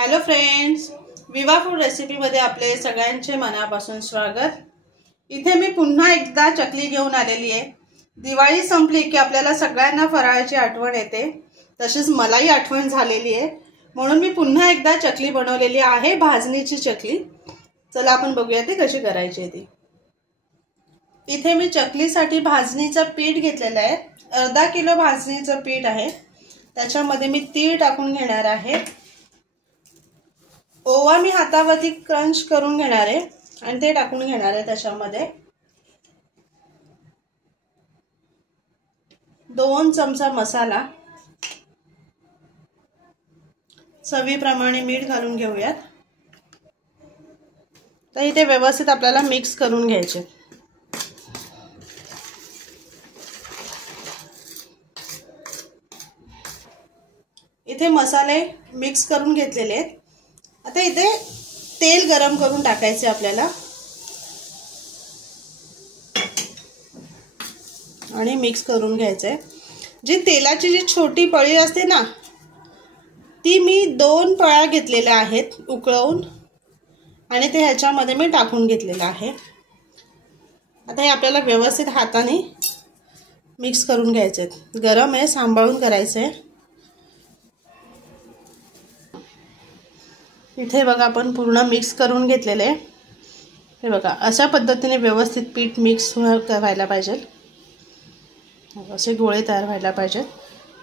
Hello friends, विवा food रेसिपीमध्ये आपले सगळ्यांचे मनापासून स्वागत। इथे मी पुन्हा एकदा चकली घेऊन आलेली आहे। दिवाळी संपली की आपल्याला सगळ्यांना फराळाची आठवण येते, तशीच मलाही आठवण झालेली आहे, म्हणून मी पुन्हा एकदा चकली बनवलेली आहे, भाजणीची चकली। चला आपण बघूया ती कशी करायची ती। इथे मी चकलीसाठी भाजणीचं पीठ घेतलेलं आहे। अर्धा किलो भाजणीचं पीठ आहे। त्याच्यामध्ये मी तीळ टाकून घेणार आहे। ओवा मी हातावरती क्रंच करून घेणार आहे आणि ते टाकून घेणार आहे। त्याच्यामध्ये 2 चमचा मसाला, चवीप्रमाणे मीठ घालून घेऊयात। तर इथे व्यवस्थित आपल्याला मिक्स करून घ्यायचे। इथे मसाले मिक्स करून घेतलेले आहेत। आता इथे तेल गरम करून टाकायचे आपल्याला आणि मिक्स करून घ्यायचे। जी तेलाची जी छोटी पळी असते ना, ती मी 2 पळ्या घेतलेल्या आहेत उकळवून, आणि ते ह्याच्यामध्ये मी टाकून घेतलेलं आहे। आता हे आपल्याला व्यवस्थित हाताने मिक्स करून घ्यायचे। गरम आहे, सांभाळून करायचे। इथे बघा आपण पूर्ण मिक्स करून घेतलेले आहे। हे बघा अशा पद्धतीने व्यवस्थित पीठ मिक्स व्हायला पाहिजे, असे गोळे तयार व्हायला पाहिजे।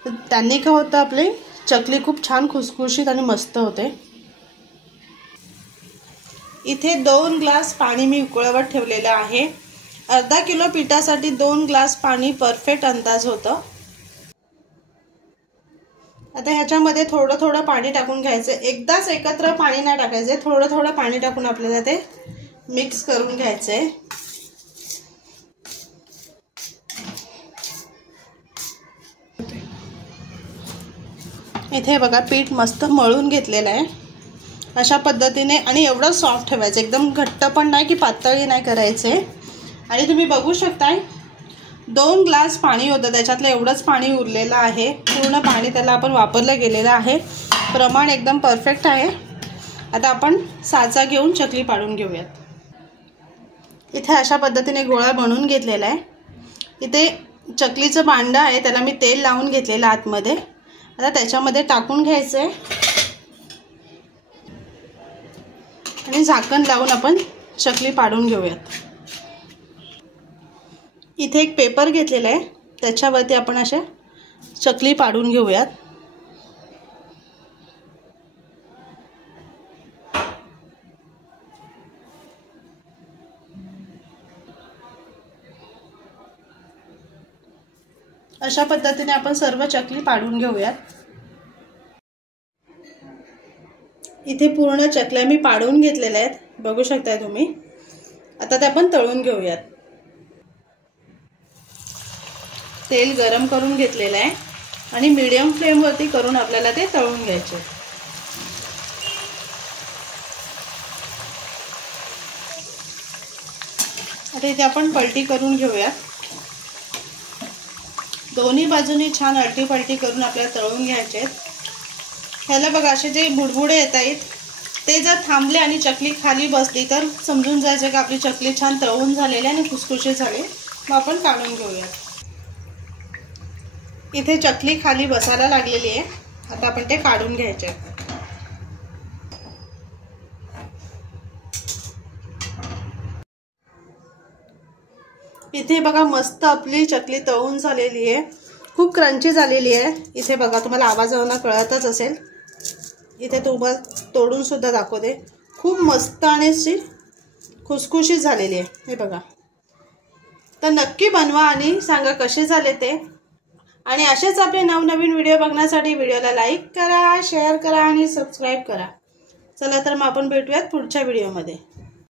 तर त्यांनी काय होतं, आपली चकली खूप छान खुसखुशीत आणि मस्त होते। इथे 2 ग्लास पाणी मी उकळवत ठेवलेलं आहे। अर्धा किलो पिठासाठी 2 ग्लास पाणी परफेक्ट अंदाज होतं। आता ह्याच्यामध्ये थोडं थोडं पाणी टाकून घ्यायचं। एकदाच एकत्र पाणी नाही टाकायचे, थोडं थोडं पाणी टाकून आपल्याला ते मिक्स करून घ्यायचे। इथे बघा पीठ मस्त मळून घेतलेलं आहे अशा पद्धतीने, आणि एवढं सॉफ्ट ठेवायचं, एकदम घट्ट पण नाही की पातळही नाही करायचे। आणि तुम्ही बघू शकताय 2 ग्लास पाणी होतं, त्याच्यातलं एवढंच पाणी उरलेलं आहे। पूर्ण पाणी त्याला आपण वापरलं गेलेलं आहे, प्रमाण एकदम परफेक्ट आहे। आता आपण साचा घेऊन चकली पाडून घेऊयात। इथे अशा पद्धतीने गोळा बनवून घेतलेला आहे। इथे चकलीचं भांडं आहे, त्याला मी तेल लावून घेतलेलं आतमध्ये। आता त्याच्यामध्ये टाकून घ्यायचं आहे आणि झाकण लावून आपण चकली पाडून घेऊयात। इथे एक पेपर घेतलेला आहे, त्याच्यावरती आपण अशा चकली पाडून घेऊयात। अशा पद्धतीने आपण सर्व चकली पाडून घेऊयात। इथे पूर्ण चकल्या मी पाडून घेतलेल्या आहेत, बघू शकताय तुम्ही। आता ते आपण तळून घेऊयात। तेल गरम करून घेतलेलं आहे आणि मीडियम फ्लेम वरती करून आपल्याला ते तळून घ्यायचे। आता इथे आपण पलटी करून घेऊया। दोन्ही बाजूनी छान अलटी पलटी करून आपल्याला तळून घ्यायचे। ह्याला बघा असे जे बुडबुडे येत आहेत, ते जर थांबले आणि चकली खाली बसली तर समजून जायचं की आपली चकली छान तळून झालेली आणि खुसखुशीत झाली। मग आपण काढून घेऊया। इथे चकली खाली बसायला लागलेली आहे, आता आपण ते काढून घ्यायचे। इथे बघा मस्त आपली चकली तळून झालेली आहे, खूप क्रंची झालेली आहे। इथे बघा तुम्हाला आवाजावरून कळतच असेल। इथे तुम्हाला तोडून सुद्धा दाखवते, खूप मस्त आणि अशी खुसखुशीत झालेली आहे। हे बघा, तर नक्की बनवा आणि सांगा कसे झाले ते। आणि असेच आपले नवनवीन व्हिडिओ बघण्यासाठी व्हिडिओला लाईक करा, शेअर करा आणि सबस्क्राईब करा। चला तर मग आपण भेटूयात पुढच्या व्हिडिओमध्ये।